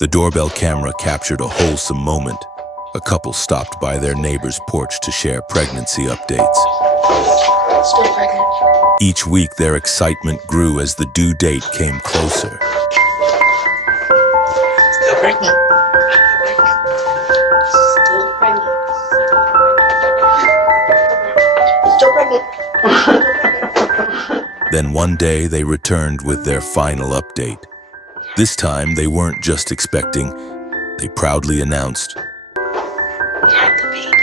The doorbell camera captured a wholesome moment. A couple stopped by their neighbor's porch to share pregnancy updates. Still pregnant. Each week, their excitement grew as the due date came closer. Still pregnant. Still pregnant. Still pregnant. Then one day, they returned with their final update. This time, they weren't just expecting, they proudly announced, We had the baby.